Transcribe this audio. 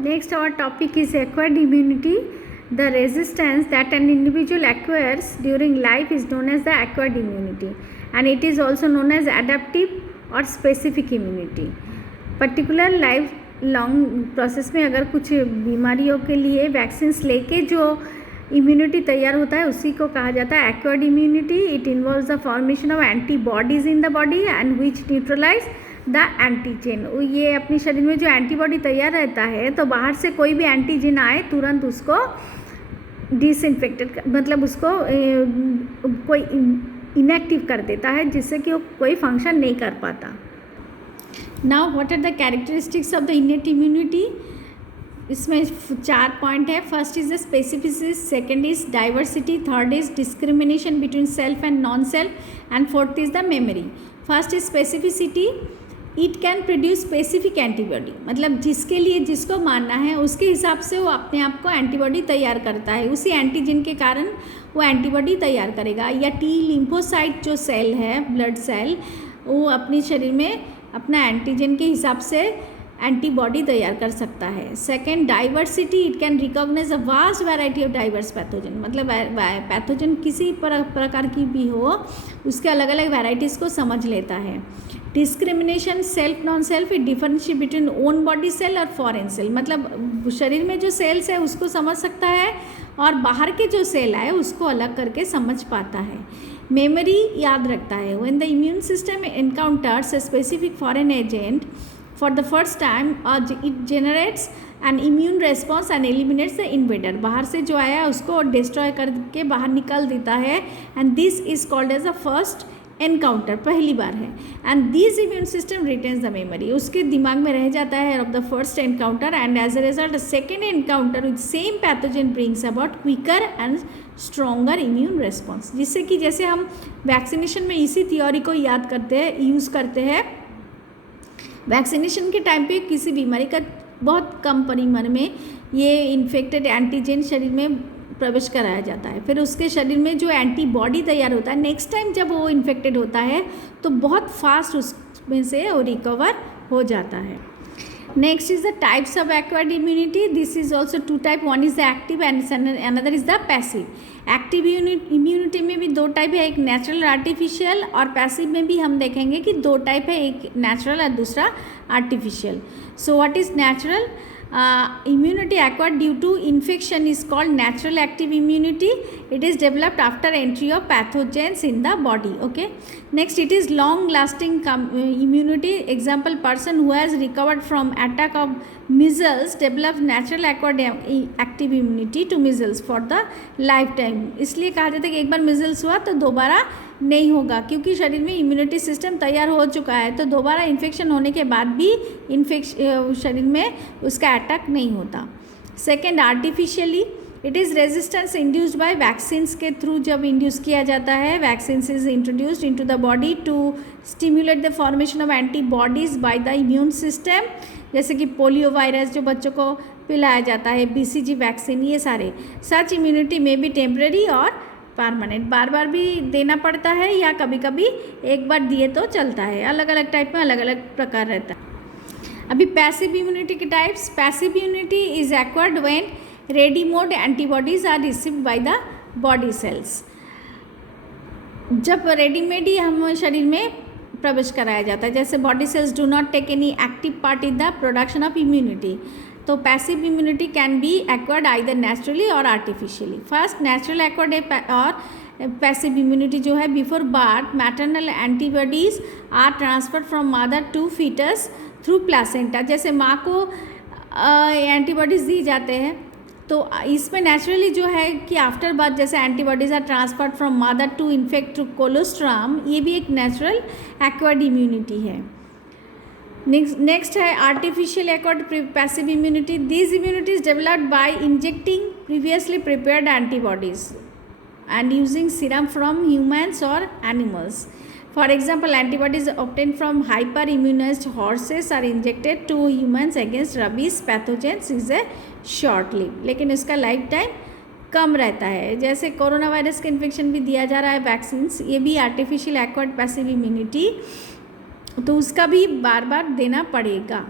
Next, our topic is acquired immunity. The resistance that an individual acquires during life is known as the acquired immunity, and it is also known as adaptive or specific immunity. Particular life long process में अगर कुछ बीमारियों के लिए vaccines लेके जो immunity तैयार होता है उसी को कहा जाता है acquired immunity. It involves the formation of antibodies in the body and which neutralise the antigen. ये अपने शरीर में जो एंटीबॉडी तैयार रहता है तो बाहर से कोई भी एंटीजन आए तुरंत उसको डिसइंफेक्टेड मतलब उसको कोई इनएक्टिव कर देता है जिससे कि वो कोई फंक्शन नहीं कर पाता. Now what are the characteristics of the innate immunity. इसमें 4 पॉइंट है. First is the specificity, second is diversity, third is discrimination between self and non self and fourth is the memory. First is specificity. It can produce specific antibody मतलब जिसके लिए जिसको मारना है उसके हिसाब से वो अपने आप को एंटीबॉडी तैयार करता है. उसी एंटीजन के कारण वो एंटीबॉडी तैयार करेगा. या टी लिम्फोसाइट जो सेल है ब्लड सेल वो अपने शरीर में अपना एंटीजन के हिसाब से एंटीबॉडी तैयार कर सकता है. Second diversity. It can recognise a vast variety of diverse pathogen मतलब पैथोजन किसी प्रकार की भी हो उसके अलग अलग वैराइटीज़ को समझ लेता है. Discrimination self non self. It differentiate between own body cell और फॉरेन सेल मतलब शरीर में जो सेल्स है उसको समझ सकता है और बाहर के जो सेल है उसको अलग करके समझ पाता है. मेमोरी याद रखता है. When the immune system encounters a specific foreign agent for the first time it generates N immune response and eliminates the invader. बाहर से जो आया उसको डिस्ट्रॉय करके बाहर निकाल देता है and this is called as the first encounter. पहली बार है. And this immune system retains the memory. उसके दिमाग में रह जाता है of the first encounter and as a result second encounter with same pathogen brings about quicker and stronger immune response. जिससे कि जैसे हम वैक्सीनेशन में इसी थियोरी को याद करते हैं यूज़ करते हैं. वैक्सीनेशन के टाइम पे किसी बीमारी का बहुत कम परिमाण में ये इन्फेक्टेड एंटीजन शरीर में प्रवेश कराया जाता है. फिर उसके शरीर में जो एंटीबॉडी तैयार होता है नेक्स्ट टाइम जब वो इन्फेक्टेड होता है तो बहुत फास्ट उसमें से वो रिकवर हो जाता है. Next is the types of acquired immunity. This is also 2 type. One is the active and another is the passive. Active immunity में भी 2 टाइप है, एक नेचुरल आर्टिफिशियल, और पैसिव में भी हम देखेंगे कि 2 टाइप है, एक नेचुरल और दूसरा artificial. So what is natural immunity acquired due to infection is called natural active immunity. It is developed after entry of pathogens in the body. Okay, next it is long lasting immunity. Example, person who has recovered from attack of measles develops natural acquired active immunity to measles for the lifetime. इसलिए कहा जाता है कि एक बार measles हुआ तो दोबारा नहीं होगा क्योंकि शरीर में इम्यूनिटी सिस्टम तैयार हो चुका है तो दोबारा इन्फेक्शन होने के बाद भी शरीर में उसका अटैक नहीं होता. Second artificially. It is resistance induced by vaccines के थ्रू जब इंड्यूस किया जाता है. Vaccines is introduced into the body to stimulate the formation of antibodies by the immune system. जैसे कि पोलियो वायरस जो बच्चों को पिलाया जाता है, BCG वैक्सीन, ये सारे. सच इम्यूनिटी में बी टेम्पररी और परमानेंट. बार बार भी देना पड़ता है या कभी कभी एक बार दिए तो चलता है. अलग अलग टाइप में अलग अलग प्रकार रहता है. अभी पैसिव इम्यूनिटी के types. Passive immunity is acquired when ready made antibodies are received by the body cells. जब रेडीमेड ही हम शरीर में प्रवेश कराया जाता है, जैसे body cells do not take any active part in the production of immunity. तो passive immunity can be acquired either naturally और आर्टिफिशियली. फर्स्ट नेचुरल एक्वायर्ड और पैसिव इम्यूनिटी जो है before birth maternal antibodies are transferred from mother to foetus through placenta. जैसे माँ को antibodies दी जाते हैं तो इसमें नेचुरली जो है कि आफ्टर बर्थ जैसे antibodies are transferred from mother to infant through colostrum. ये भी एक नेचुरल एक्वायर्ड इम्यूनिटी है. नेक्स्ट है artificial acquired passive immunity. This immunity is developed by injecting previously prepared antibodies and using serum from humans और animals. For example, antibodies obtained from hyper immunized horses are injected to humans against rabies pathogens is a short lived. लेकिन इसका life time कम रहता है. जैसे corona virus के infection भी दिया जा रहा है वैक्सीन्स, ये भी आर्टिफिशियल एक्वायर्ड पैसिव इम्यूनिटी, तो उसका भी बार बार देना पड़ेगा.